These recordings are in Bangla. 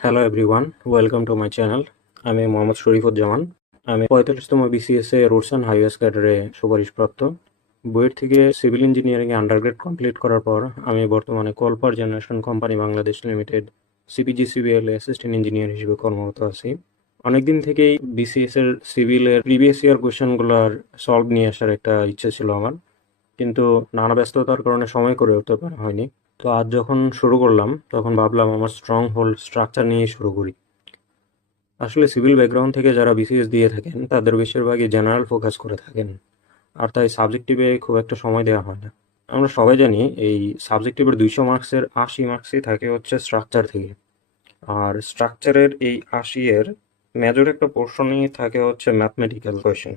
Hello everyone, welcome to my channel. আমি মোহাম্মদ শরীফুজ্জামান। আমি 45তম বিসিএস এ রোডস অ্যান্ড হাইওয়েজ ক্যাডারে সুপারিশপ্রাপ্ত। বুয়েট থেকে সিভিল ইঞ্জিনিয়ারিং আন্ডারগ্রেড কমপ্লিট করার পর আমি বর্তমানে coal power generation company Bangladesh limited CPGCBL এ অ্যাসিস্ট্যান্ট ইঞ্জিনিয়ার হিসেবে কর্মরত আছি। অনেকদিন থেকেই বিসিএস এর সিভিলের প্রিভিয়াস ইয়ার কোয়েশ্চেনগুলোর সলভ নিয়ে আসার একটা ইচ্ছে ছিল আমার, কিন্তু নানা ব্যস্ততার কারণে সময় করে উঠতে পারা হয়নি। তো আজ যখন শুরু করলাম তখন ভাবলাম আমার স্ট্রং হোল্ড স্ট্রাকচার নিয়েই শুরু করি। আসলে সিভিল ব্যাকগ্রাউন্ড থেকে যারা বিসিএস দিয়ে থাকেন তাদের বেশিরভাগই জেনারেল ফোকাস করে থাকেন, আর তাই সাবজেক্টিভে খুব একটা সময় দেওয়া হয় না। আমরা সবাই জানি এই সাবজেক্টিভের 200 মার্কসের 80 মার্কসই থাকে হচ্ছে স্ট্রাকচার থেকে। আর স্ট্রাকচারের এই 80-এর মেজর একটা পোর্শনই থাকে হচ্ছে ম্যাথমেটিক্যাল কোয়েশ্চেন।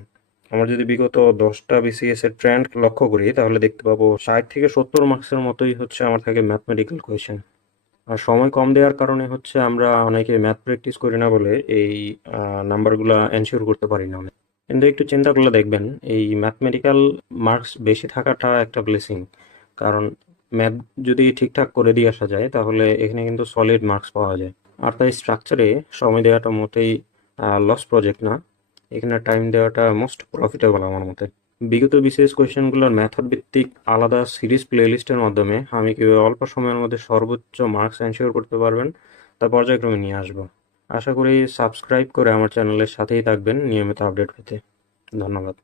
আমরা যদি বিগত 10টা বিসিএস এর ট্রেন্ড লক্ষ্য করি তাহলে দেখতে পাবো 60 থেকে 70 মার্কসের মতোই হচ্ছে আমার থাকে ম্যাথমেটিক্যাল কোয়েশ্চেন। আর সময় কম দেওয়ার কারণে হচ্ছে আমরা অনেকে ম্যাথ প্র্যাকটিস করি না বলে এই নাম্বারগুলো এনশিওর করতে পারি না অনেক। কিন্তু একটু চিন্তা করলে দেখবেন এই ম্যাথমেটিক্যাল মার্কস বেশি থাকাটা একটা ব্লেসিং। কারণ ম্যাথ যদি ঠিকঠাক করে দিয়ে আসা যায় তাহলে এখানে কিন্তু সলিড মার্কস পাওয়া যায়। আর তাই স্ট্রাকচারে সময় দেওয়াটা মোটেই লস প্রজেক্ট না, এখানে টাইম দেওয়াটা মোস্ট প্রফিটেবল আমার মতে। বিগত বিসিএস কোয়েশ্চেনগুলোর মেথড ভিত্তিক আলাদা সিরিজ প্লেলিস্টের মাধ্যমে আমি কিভাবে অল্প সময়ের মধ্যে সর্বোচ্চ মার্কস এনশিওর করতে পারবেন তা পর্যায়ক্রমে নিয়ে আসবো। আশা করি সাবস্ক্রাইব করে আমার চ্যানেলের সাথেই থাকবেন নিয়মিত আপডেট পেতে। ধন্যবাদ।